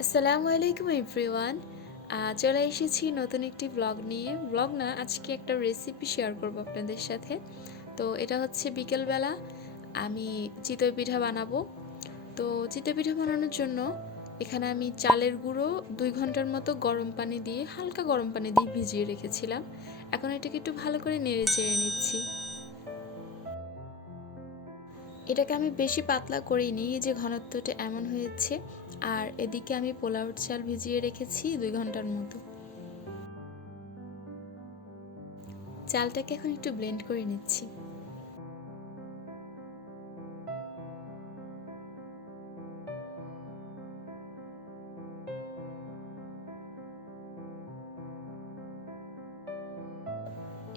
আসসালামু আলাইকুম এভরিওয়ান। চলে এসেছি নতুন একটি ব্লগ নিয়ে। ব্লগ না, আজকে একটা রেসিপি শেয়ার করব আপনাদের সাথে। তো এটা হচ্ছে বিকেলবেলা আমি চিতই পিঠা বানাবো। তো চিতই পিঠা বানানোর জন্য এখানে আমি চালের গুঁড়ো 2 ঘন্টার মতো গরম পানি দিয়ে, হালকা গরম পানি দিয়ে ভিজিয়ে রেখেছিলাম। এখন এটাকে একটু ভালো করে নেড়ে চেড়ে নিচ্ছি। এটাকে আমি বেশি পাতলা করিনি, এই যে ঘনত্বটা এমন হয়েছে। আর এদিকে আমি পোলাওর চাল ভিজিয়ে রেখেছি 2 ঘন্টার মতো। চালটাকে এখন একটু ব্লেন্ড করে নিচ্ছি।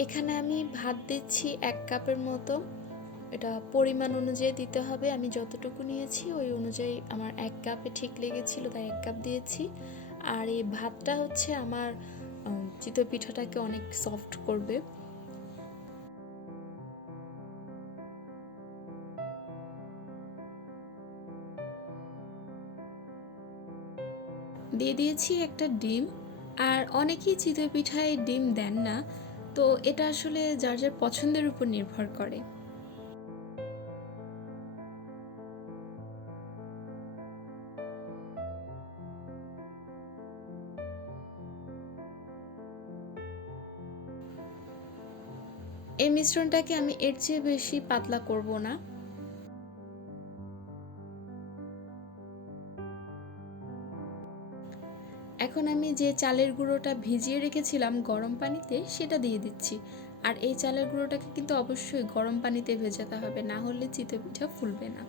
এখানে আমি ভাত দিচ্ছি 1 কাপের মতো। এটা পরিমাণ অনুযায়ী দিতে হবে, আমি যতটুকু নিয়েছি ওই অনুযায়ী আমার 1 কাপে ঠিক লেগেছিল, তাই 1 কাপ দিয়েছি। আর এই ভাতটা হচ্ছে আমার চিতই পিঠাটাকে অনেক সফট করবে। দিয়ে দিয়েছি একটা ডিম। আর অনেকেই চিতই পিঠায় ডিম দেন না, তো এটা আসলে যার যার পছন্দের উপর নির্ভর করে। এই মিশ্রণটাকে আমি এর চেয়ে বেশি পাতলা করব না। এখন আমি যে চালের গুঁড়োটা ভিজিয়ে রেখেছিলাম গরম পানিতে সেটা দিয়ে দিচ্ছি। আর এই চালের গুঁড়োটাকে কিন্তু অবশ্যই গরম পানিতে ভেজাতে হবে, না হলে চিতই পিঠা ফুলবে না।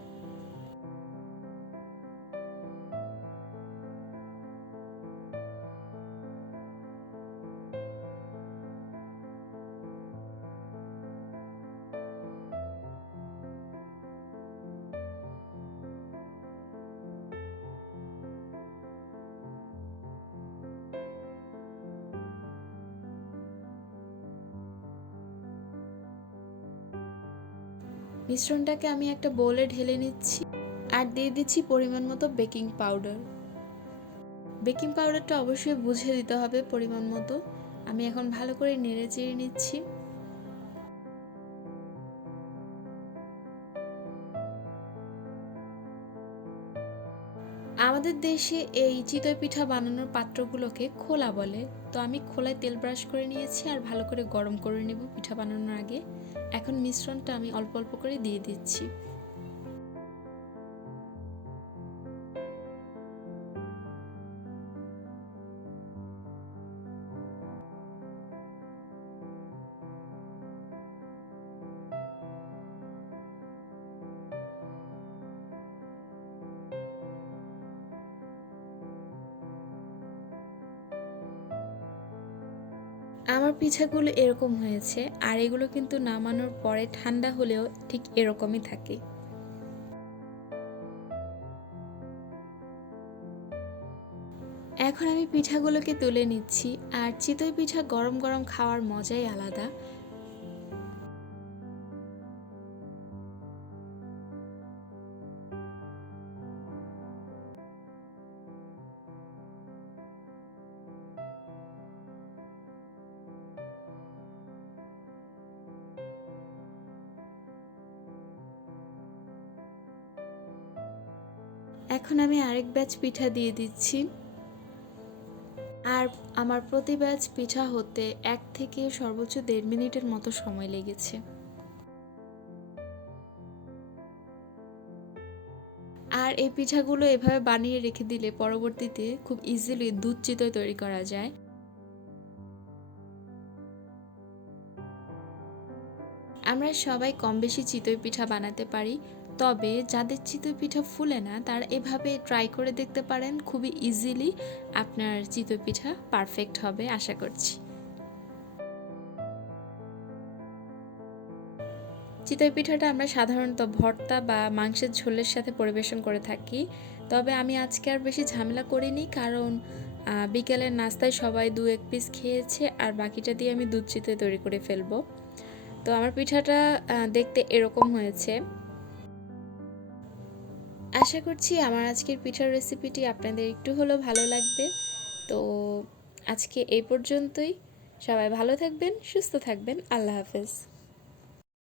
মিশ্রণটাকে আমি একটা বোলে ঢেলে নিচ্ছি। আর দিয়ে দিচ্ছি পরিমাণ মতো বেকিং পাউডার। বেকিং পাউডারটা অবশ্যই বুঝে দিতে হবে পরিমাণ মতো। আমি এখন ভালো করে নেড়ে চেড়ে নিচ্ছি। আমাদের দেশে এই চিতই পিঠা বানানোর পাত্রগুলোকে খোলা বলে। তো আমি খোলায় তেল ব্রাশ করে নিয়েছি আর ভালো করে গরম করে নেব পিঠা বানানোর আগে। এখন মিশ্রণটা আমি অল্প অল্প করে দিয়ে দিচ্ছি। আমার পিঠাগুলো এরকম হয়েছে, আর এগুলো কিন্তু নামানোর পরে ঠান্ডা হলেও ঠিক এরকমই থাকে। এখন আমি পিঠাগুলোকে তুলে নিচ্ছি। আর চিতই পিঠা গরম গরম খাওয়ার মজাই আলাদা। এখন আমি আরেক ব্যাচ পিঠা দিয়ে দিচ্ছি। আর আমার প্রতি ব্যাচ পিঠা হতে 1 থেকে সর্বোচ্চ 1.5 মিনিটের মতো সময় লেগেছে। আর এই পিঠাগুলো এভাবে বানিয়ে রেখে দিলে পরবর্তীতে খুব ইজিলি দুধ চিতই তৈরি করা যায়। আমরা সবাই কম বেশি চিতই পিঠা বানাতে পারি, তবে যাদের চিতই পিঠা ফুলে না তারা এভাবে ট্রাই করে দেখতে পারেন। খুবই ইজিলি আপনার চিতই পিঠা পারফেক্ট হবে আশা করছি। চিতই পিঠাটা আমরা সাধারণত ভর্তা বা মাংসের ঝোলের সাথে পরিবেশন করে থাকি। তবে আমি আজকে আর বেশি ঝামেলা করিনি, কারণ বিকেলের নাস্তায় সবাই 2-1 পিস খেয়েছে, আর বাকিটা দিয়ে আমি দুধ চিতই তৈরি করে ফেলবো। তো আমার পিঠাটা দেখতে এরকম হয়েছে। আশা করছি আমার আজকের পিঠার রেসিপিটি আপনাদের একটু হলেও ভালো লাগবে। তো আজকে এই পর্যন্তই। সবাই ভালো থাকবেন, সুস্থ থাকবেন। আল্লাহ হাফেজ।